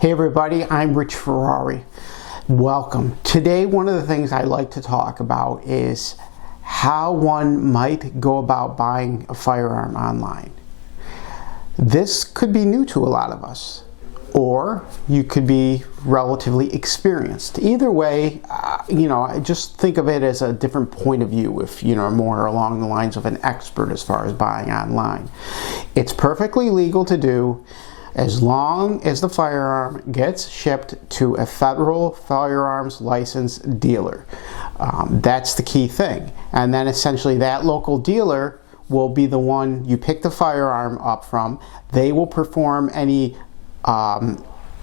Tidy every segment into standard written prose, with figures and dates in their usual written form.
Hey everybody, I'm Rich Ferrari. Welcome. Today, one of the things I like to talk about is how one might go about buying a firearm online. This could be new to a lot of us, or you could be relatively experienced. Either way, just think of it as a different point of view if more along the lines of an expert as far as buying online. It's perfectly legal to do as long as the firearm gets shipped to a federal firearms licensed dealer. That's the key thing. And then essentially that local dealer will be the one you pick the firearm up from. They will perform any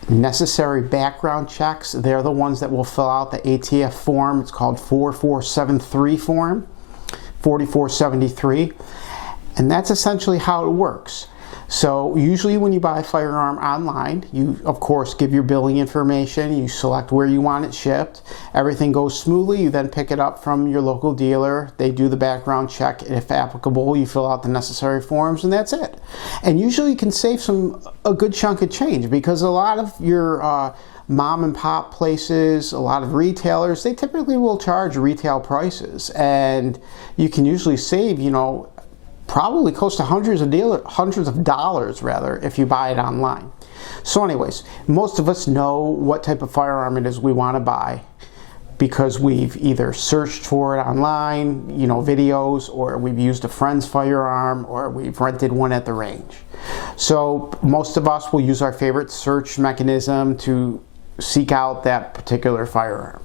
necessary background checks. They're the ones that will fill out the ATF form. It's called 4473 form, 4473. And that's essentially how it works. So usually when you buy a firearm online, you of course give your billing information, you select where you want it shipped, everything goes smoothly, you then pick it up from your local dealer, they do the background check, if applicable, you fill out the necessary forms, and that's it. And usually you can save a good chunk of change, because a lot of your mom and pop places, a lot of retailers, they typically will charge retail prices, and you can usually save, probably close to hundreds of dollars rather if you buy it online. So anyways, most of us know what type of firearm it is we want to buy because we've either searched for it online, videos, or we've used a friend's firearm, or we've rented one at the range. So most of us will use our favorite search mechanism to seek out that particular firearm.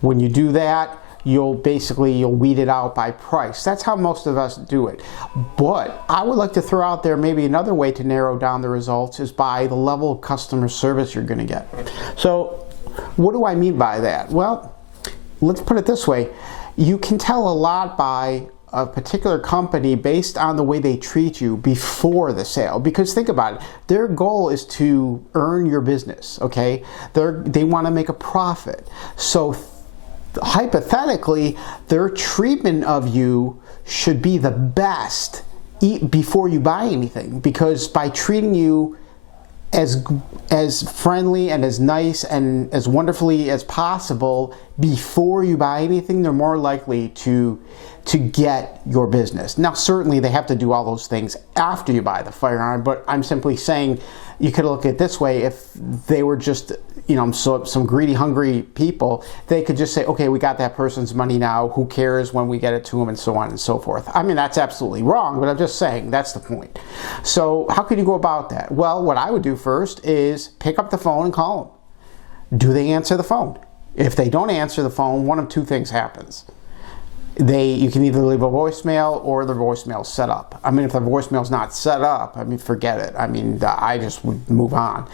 When you do that, you'll weed it out by price. That's how most of us do it. But I would like to throw out there maybe another way to narrow down the results is by the level of customer service you're going to get. So what do I mean by that? Well, let's put it this way. You can tell a lot by a particular company based on the way they treat you before the sale. Because think about it, their goal is to earn your business, okay? They want to make a profit. So hypothetically, their treatment of you should be the best before you buy anything, because by treating you as friendly and as nice and as wonderfully as possible before you buy anything, they're more likely to get your business. Now, certainly they have to do all those things after you buy the firearm, but I'm simply saying you could look at it this way. If they were just some greedy, hungry people, they could just say, okay, we got that person's money now, who cares when we get it to them, and so on and so forth. I mean, that's absolutely wrong, but I'm just saying that's the point. So how can you go about that? Well, what I would do first is pick up the phone and call them. Do they answer the phone? If they don't answer the phone, one of two things happens. You can either leave a voicemail or the voicemail's set up. I mean, if the voicemail's not set up, forget it. I just would move on.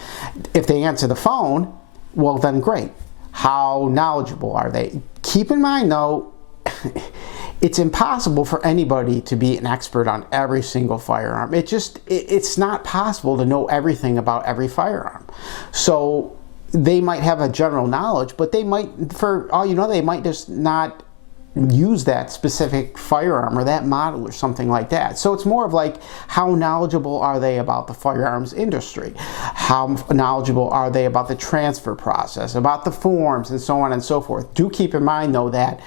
If they answer the phone, well then great. How knowledgeable are they? Keep in mind though, it's impossible for anybody to be an expert on every single firearm. It's not possible to know everything about every firearm. So they might have a general knowledge, but they might, for all you know, they might just not use that specific firearm or that model or something like that. So it's more of like, how knowledgeable are they about the firearms industry? How knowledgeable are they about the transfer process, about the forms, and so on and so forth? Do keep in mind though that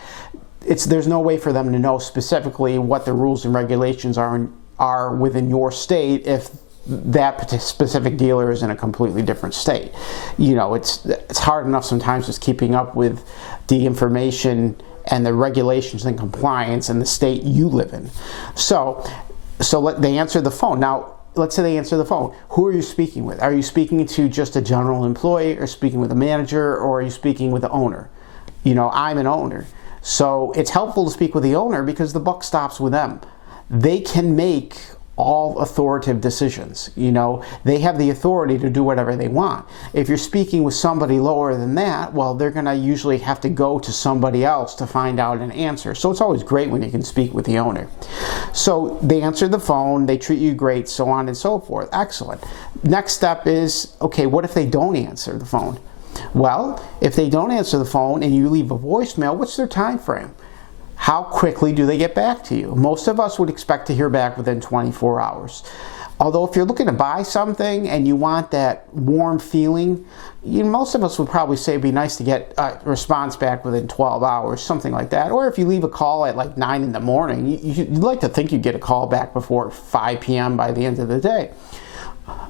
there's no way for them to know specifically what the rules and regulations are within your state if that specific dealer is in a completely different state. It's hard enough sometimes just keeping up with the information and the regulations and compliance in the state you live in. So they answer the phone. Now, let's say they answer the phone. Who are you speaking with? Are you speaking to just a general employee, or speaking with a manager, or are you speaking with the owner? I'm an owner. So it's helpful to speak with the owner because the buck stops with them. They can make all authoritative decisions. They have the authority to do whatever they want. If you're speaking with somebody lower than that, well, they're going to usually have to go to somebody else to find out an answer. So it's always great when you can speak with the owner. So they answer the phone, they treat you great, so on and so forth. Excellent. Next step is, okay, what if they don't answer the phone? Well, if they don't answer the phone and you leave a voicemail, what's their time frame? How quickly do they get back to you? Most of us would expect to hear back within 24 hours. Although if you're looking to buy something and you want that warm feeling, most of us would probably say it'd be nice to get a response back within 12 hours, something like that. Or if you leave a call at like 9 in the morning, you'd like to think you'd get a call back before 5 p.m. by the end of the day.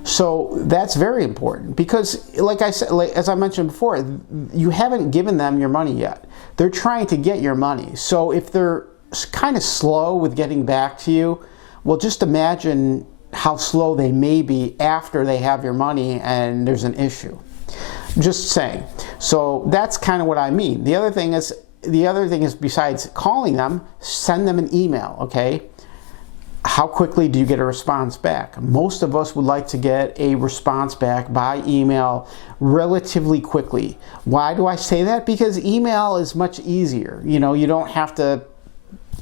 So that's very important because, like I said, as I mentioned before, you haven't given them your money yet. They're trying to get your money. So if they're kind of slow with getting back to you, well, just imagine how slow they may be after they have your money and there's an issue. Just saying. So that's kind of what I mean. The other thing is besides calling them, send them an email, okay? How quickly do you get a response back? Most of us would like to get a response back by email relatively quickly. Why do I say that? Because email is much easier. You don't have to,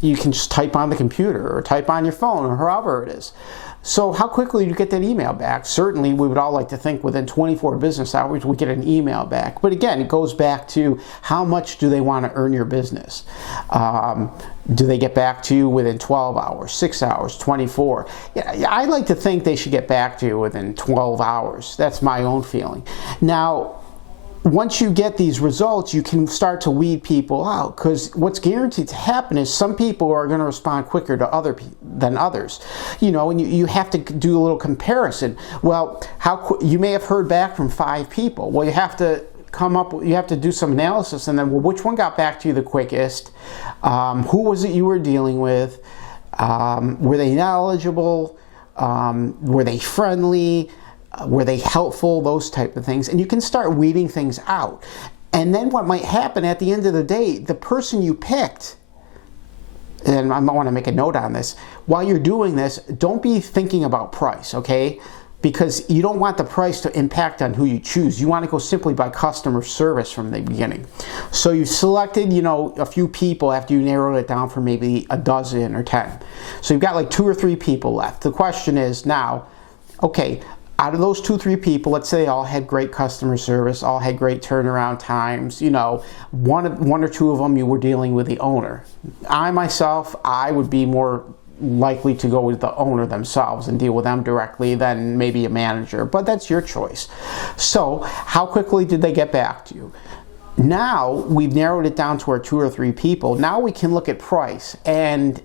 you can just type on the computer or type on your phone or however it is. So how quickly do you get that email back? Certainly, we would all like to think within 24 business hours we get an email back. But again, it goes back to how much do they want to earn your business? Do they get back to you within 12 hours, 6 hours, 24? Yeah, I like to think they should get back to you within 12 hours. That's my own feeling. Now, once you get these results, you can start to weed people out, because what's guaranteed to happen is some people are going to respond quicker to than others. And you have to do a little comparison. Well, you may have heard back from 5 people. Well, you have to do some analysis, and then, well, which one got back to you the quickest? Who was it you were dealing with? Were they knowledgeable? Were they friendly? Were they helpful? Those type of things. And you can start weeding things out. And then what might happen at the end of the day, the person you picked, and I might want to make a note on this, while you're doing this, don't be thinking about price, okay? Because you don't want the price to impact on who you choose. You want to go simply by customer service from the beginning. So you selected, a few people after you narrowed it down for maybe a dozen or 10. So you've got like 2 or 3 people left. The question is now, okay, out of those 2 or 3 people, let's say they all had great customer service, all had great turnaround times, one or 2 of them you were dealing with the owner. I would be more likely to go with the owner themselves and deal with them directly than maybe a manager, but that's your choice. So how quickly did they get back to you? Now we've narrowed it down to our 2 or 3 people. Now we can look at price, and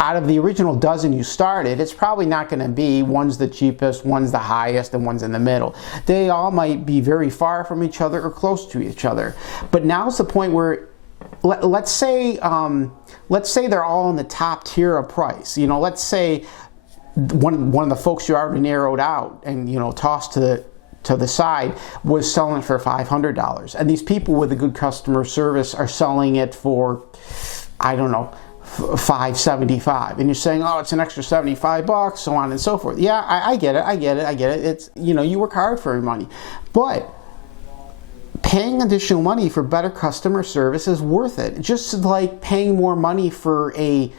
out of the original dozen you started, it's probably not going to be one's the cheapest, one's the highest, and one's in the middle. They all might be very far from each other or close to each other. But now's the point where, let's say they're all in the top tier of price. Let's say one of the folks you already narrowed out and tossed to the side was selling it for $500, and these people with a good customer service are selling it for, I don't know, $575, and you're saying, oh, it's an extra $75, so on and so forth. Yeah, I get it. It's, you work hard for your money, but paying additional money for better customer service is worth it. Just like paying more money for a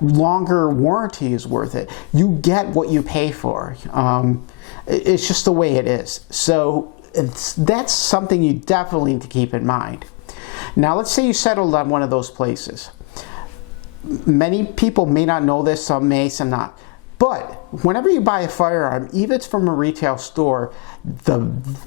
longer warranty is worth it. You get what you pay for. It's just the way it is. So that's something you definitely need to keep in mind. Now, let's say you settled on one of those places. Many people may not know this, some may, some not. But whenever you buy a firearm, even if it's from a retail store, the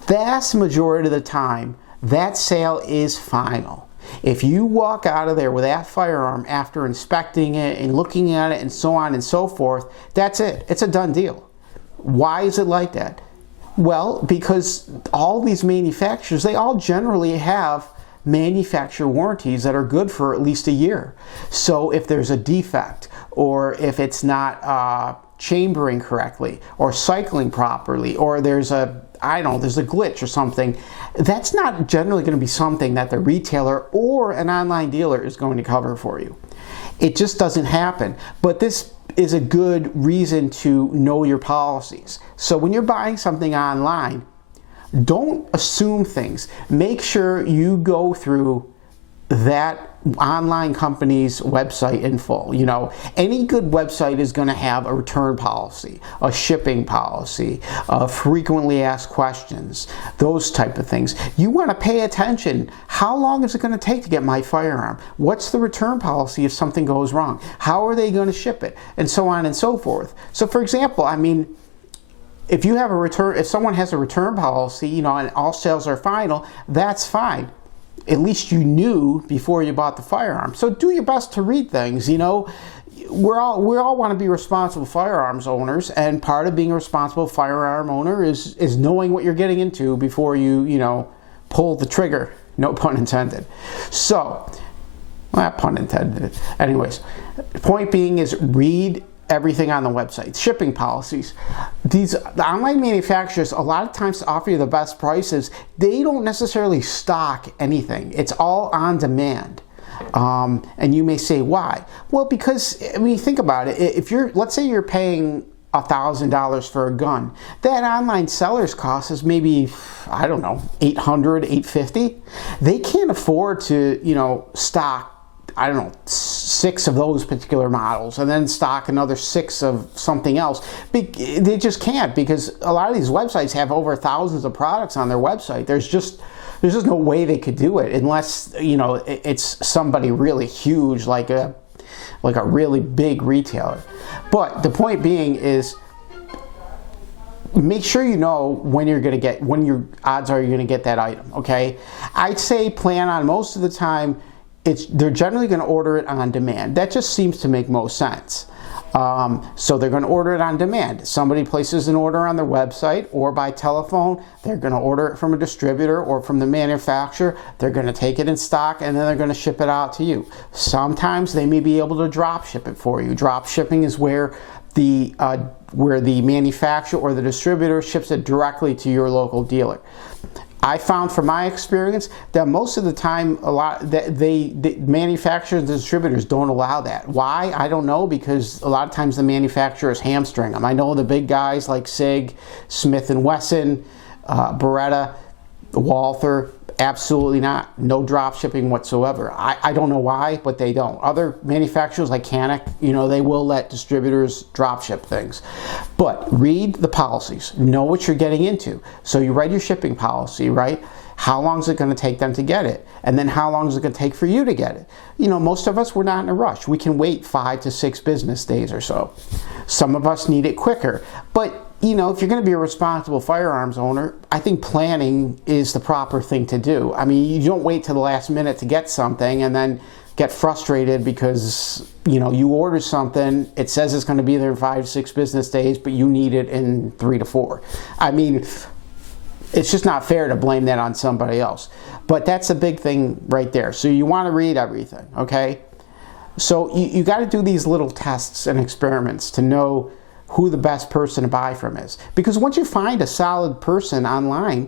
vast majority of the time, that sale is final. If you walk out of there with that firearm after inspecting it and looking at it and so on and so forth, that's it. It's a done deal. Why is it like that? Well, because all these manufacturers, they all generally have manufacturer warranties that are good for at least a year. So if there's a defect, or if it's not chambering correctly or cycling properly, or there's a glitch or something, that's not generally going to be something that the retailer or an online dealer is going to cover for you. It just doesn't happen. But this is a good reason to know your policies. So when you're buying something online, don't assume things. Make sure you go through that online company's website in full. You know, any good website is going to have a return policy, a shipping policy, frequently asked questions, those type of things. You want to pay attention. How long is it going to take to get my firearm? What's the return policy if something goes wrong? How are they going to ship it? And so on and so forth. So for example, I mean, if you have a return, if someone has a return policy, you know, and all sales are final, that's fine. At least you knew before you bought the firearm. So do your best to read things. You know, we all want to be responsible firearms owners, and part of being a responsible firearm owner is knowing what you're getting into before you know, pull the trigger. No pun intended. So, well, not pun intended. Anyways, the point being is read everything on the website. Shipping policies. The online manufacturers, a lot of times, to offer you the best prices, they don't necessarily stock anything. It's all on demand. And you may say, why? Well, because, I mean, think about it. If let's say you're paying $1,000 for a gun, that online seller's cost is maybe, I don't know, $800, $850. They can't afford to, you know, stock, I don't know, 6 of those particular models and then stock another 6 of something else. They just can't, because a lot of these websites have over thousands of products on their website. There's just no way they could do it unless, you know, it's somebody really huge, like a really big retailer. But the point being is, make sure you know when your odds are you're going to get that item, okay? I'd say plan on, most of the time, they're generally going to order it on demand. That just seems to make most sense. So they're going to order it on demand. Somebody places an order on their website or by telephone. They're going to order it from a distributor or from the manufacturer. They're going to take it in stock, and then they're going to ship it out to you. Sometimes they may be able to drop ship it for you. Drop shipping is where the manufacturer or the distributor ships it directly to your local dealer. I found from my experience that most of the time, the manufacturers and distributors don't allow that. Why? I don't know, because a lot of times the manufacturers hamstring them. I know the big guys like SIG, Smith & Wesson, Beretta, Walther, absolutely not. No drop shipping whatsoever. I don't know why, but they don't. Other manufacturers like Canik, you know, they will let distributors drop ship things. But read the policies. Know what you're getting into. So you write your shipping policy, right? How long is it going to take them to get it? And then how long is it going to take for you to get it? You know, most of us, we're not in a rush. We can wait 5 to 6 business days or so. Some of us need it quicker. But you know, if you're going to be a responsible firearms owner, I think planning is the proper thing to do. I mean, you don't wait till the last minute to get something and then get frustrated because, you know, you order something, it says it's going to be there in 5 to 6 business days, but you need it in 3 to 4. I mean, it's just not fair to blame that on somebody else. But that's a big thing right there. So you want to read everything, okay? So you got to do these little tests and experiments to know who the best person to buy from is. Because once you find a solid person online,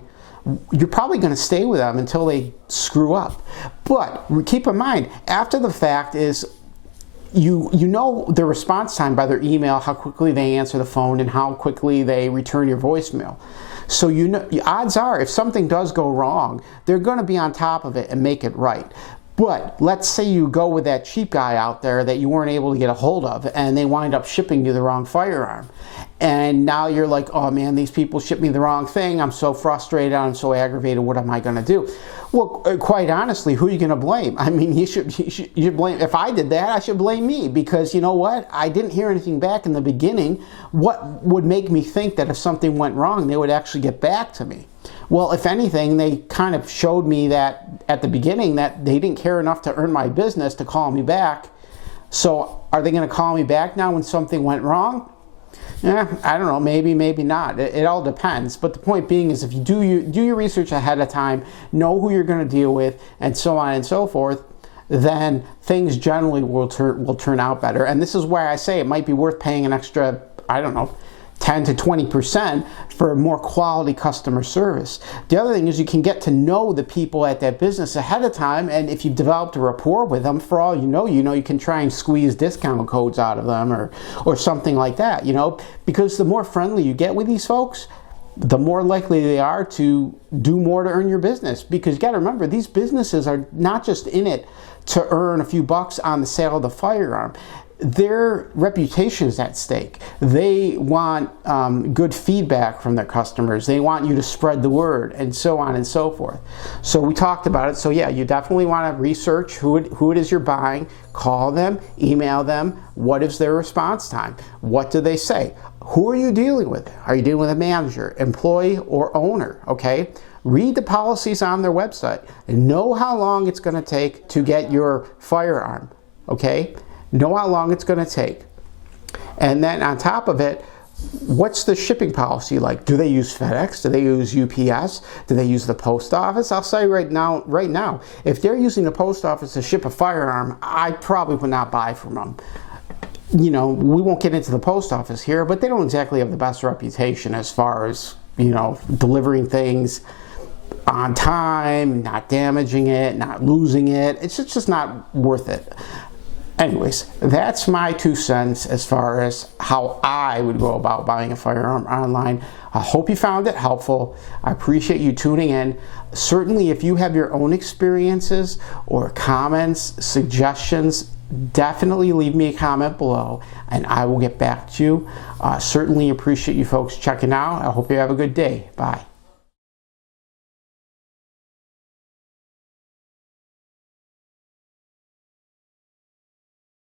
you're probably going to stay with them until they screw up. But keep in mind, after the fact is, you know their response time by their email, how quickly they answer the phone, and how quickly they return your voicemail. So you know, odds are, if something does go wrong, they're going to be on top of it and make it right. But let's say you go with that cheap guy out there that you weren't able to get a hold of, and they wind up shipping you the wrong firearm. And now you're like, oh man, these people shipped me the wrong thing. I'm so frustrated. I'm so aggravated. What am I going to do? Well, quite honestly, who are you going to blame? I mean, you should blame, if I did that, I should blame me, because you know what? I didn't hear anything back in the beginning. What would make me think that if something went wrong, they would actually get back to me? Well, if anything, they kind of showed me that at the beginning that they didn't care enough to earn my business to call me back. So are they going to call me back now when something went wrong? Yeah, I don't know, maybe, maybe not. It all depends. But the point being is, if you do your research ahead of time, know who you're going to deal with, and so on and so forth, then things generally will turn out better. And this is why I say it might be worth paying an extra, I don't know, 10 to 20% for more quality customer service. The other thing is, you can get to know the people at that business ahead of time, and if you've developed a rapport with them, for all you know, you can try and squeeze discount codes out of them or something like that, you know, because the more friendly you get with these folks, the more likely they are to do more to earn your business. Because you got to remember, these businesses are not just in it to earn a few bucks on the sale of the firearm. Their reputation is at stake. They want good feedback from their customers. They want you to spread the word, and so on and so forth. So we talked about it. So yeah, you definitely want to research who it is you're buying. Call them, email them. What is their response time? What do they say? Who are you dealing with? Are you dealing with a manager, employee, or owner? Okay. Read the policies on their website and know how long it's going to take to get your firearm. Okay. Know how long it's going to take. And then on top of it, what's the shipping policy like? Do they use FedEx? Do they use UPS? Do they use the post office? I'll say right now, if they're using the post office to ship a firearm, I probably would not buy from them. You know, we won't get into the post office here, but they don't exactly have the best reputation as far as, you know, delivering things on time, not damaging it, not losing it. It's just not worth it. Anyways, that's my 2 cents as far as how I would go about buying a firearm online. I hope you found it helpful. I appreciate you tuning in. Certainly, if you have your own experiences or comments, suggestions, definitely leave me a comment below and I will get back to you. Certainly appreciate you folks checking out. I hope you have a good day. Bye.